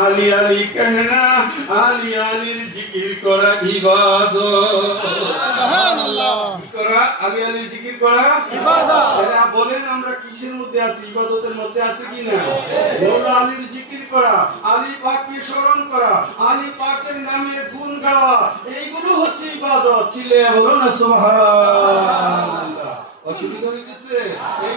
আলী আলী কেহনা আলী আলীর জিকির করা ইবাদত। করা? আলী আলীর জিকির করা? ইবাদত। বলেন আমরা কিসের মধ্যে আছি ইবাদতের মধ্যে আছি কি না? মৌলা আলীর জিকির করা আলী পাককে স্মরণ করা আলী পাকের নামে গুণ গাওয়া এইগুলো হচ্ছে ইবাদত। চিলে বলো না সুবহানাল্লাহ। অসুবিধা হইতেছে? এই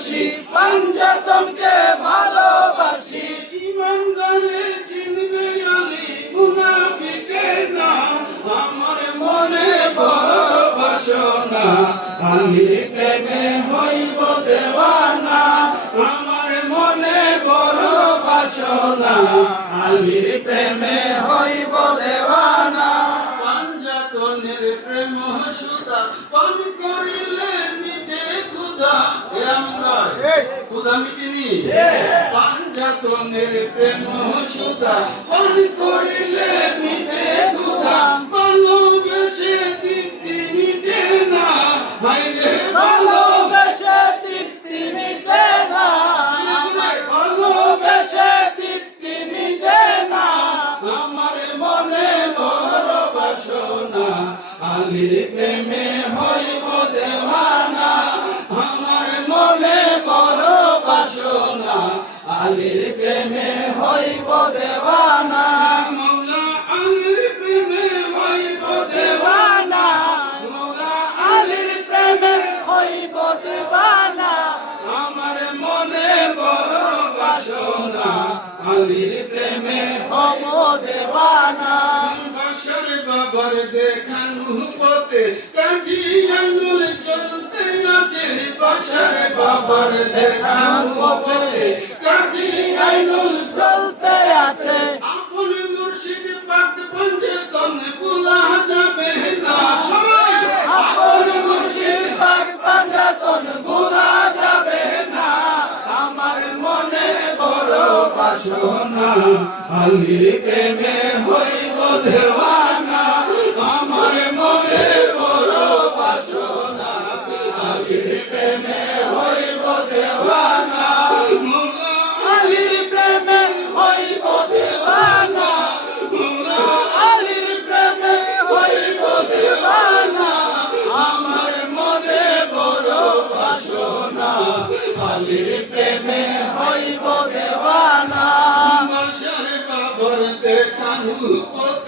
খুশি পঞ্চতনকে ভালোবাসি। ইমানদারে চিনবে আলী মুনাফিকে না। আমার মনে বড় বাসনা আলীর প্রেমে হইব দেওয়ানা। আমার মনে বড় বাসনা আলীর প্রেমে হইব দেওয়ানা। পাঞ্জাতনের প্রেম সুতা ক্ষুধা মিটেনি পাঞ্জাতনের প্রেম সুতা পান করিলে মিটে ভালোবেসে তৃপ্তি মিটে না হাইরে ভালোবেসে তৃপ্তি মিটে না। ভালোবেসে তৃপ্তি মিটে না আমার মনে বড় বাসনা। আলির আলির প্রেমে হইব দেওয়ানা। মৌলা আলির প্রেমে হইব দেওয়ানা। মৌলা আলির প্রেমে হইব দিবানা আমার মনে বড় বাসনা। আলির প্রেমে হব দেবানা বাসর বাবার দেখানু পথে কাজী আঙুল চলতে আছে। বাসর বাবার দেখানু পথে কাজী আঙুল চলতে আছে। আপন মুর্শিদ পাক পঞ্জে তনে ভুলা যাবে না। সবাই আপন মুর্শিদ পাক পাঞ্জাতন ভুলা যাবে না। আমার মনে বড় বাসনা। আলির প্রেমে হইব দেওয়ানা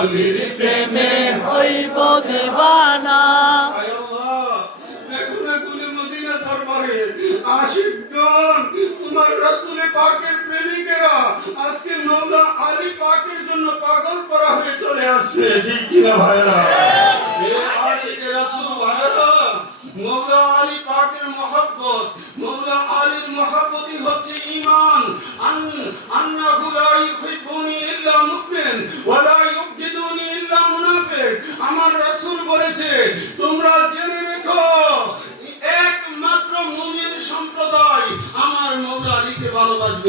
আলির প্রেমে হইব দেবানা। দরবারে আশিকগণ, তোমার রাসূলে পাকের প্রেমিকেরা। আজকে মৌলা আলী পাকের জন্য পাগল করা হয়ে চলে আসছে ঠিক কিনা ভাইরা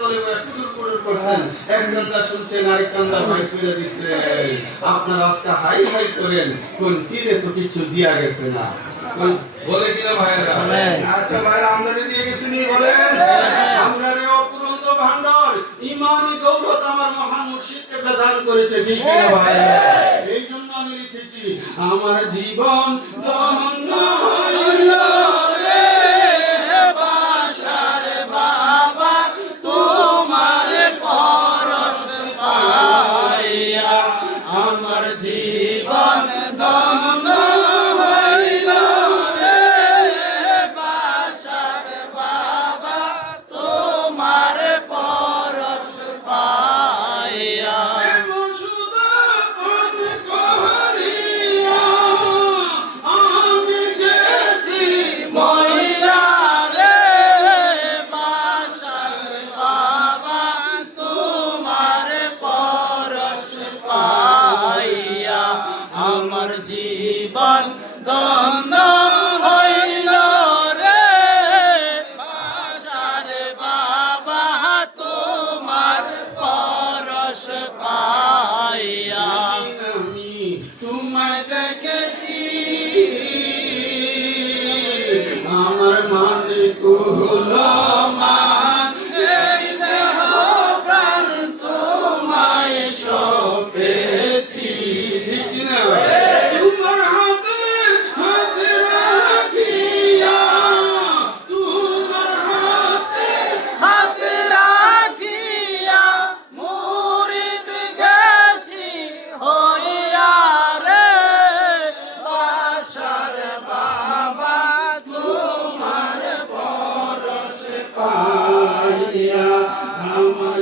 তলে বসে কুটুর কুটুর করছেন। এক কান্দা শুনছেন আরেক কান্দা হাই করে দিচ্ছেন আপনারা আজকে হাই হাই করেন কোন ফিরে তো কিছু দিয়া গেছে না। বলে কিনা ভাইয়েরা? আচ্ছা ভাইরা আমদানি দিয়ে গেছেনি বলেন। আমরা রে অপুরন্ত ভান্ডার ইমানি দৌলত আমার মহান মুর্শিদকে প্রদান করেছে ঠিক কিনা ভাইরা এই জন্য আমি লিখেছি আমার জীবন ধন্য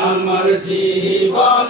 আমার জীবন